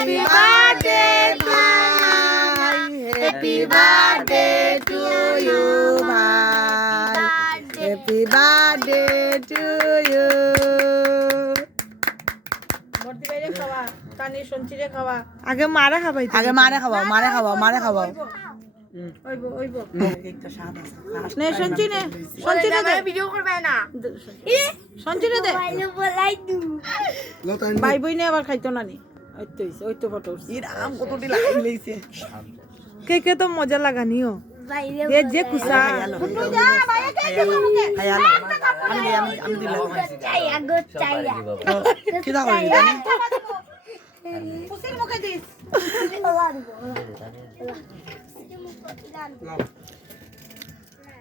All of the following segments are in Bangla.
হ্যাপি বার্থডে ভাই, হ্যাপি বার্থডে টু ইউ ভাই, হ্যাপি বার্থডে টু ইউ। আগে মারে খাবাই, আগে মারে খাওয়াও, মারে খাওয়াও, মারে খাওয়াও। নে সঞ্চি নে, সঞ্চি নে দে, ভিডিও করবে না সঞ্চি নে দে। ভাই বই নে আবার খাইতো না নি, ওই তো ফটো ইরাম কতটি লাগাই লইছে। কে কে তো মজা লাগানিও এ যে কুসা ফুটু যা ভাই কে খায়ালো আমি দিলাম চাই আগো চাই কি দা করি জানি কুসির মুখে দিস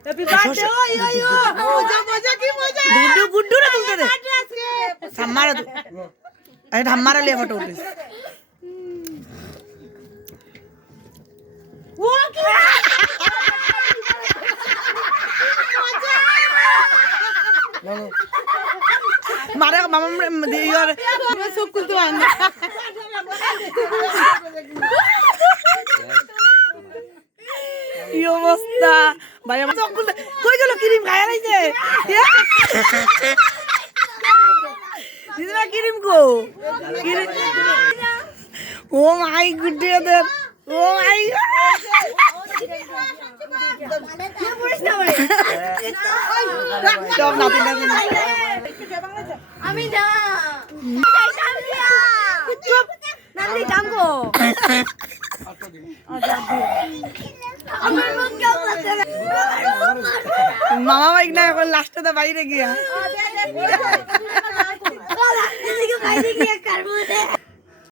হ্যাপি বার্থডে ওই ওই মজা মজা কি মজা গুড্ডু গুড্ডু রে তুলতে দে সাম্মারে আরে ধাম্মারে লে ফটো উঠিস ও কি মারে মামা দিয়ার সব কুলতো আন এই অবস্থা ভাই আমার সব কুলতে কই গেল ক্রিম খায়া লাইছে দিদা ক্রিম কো ও মাই গুড ও মাই সব নাতি নাতি আমি না চুপ নাতি কামগো মামা ভাই না এখন লাস্টে তো বাইরে গিয়া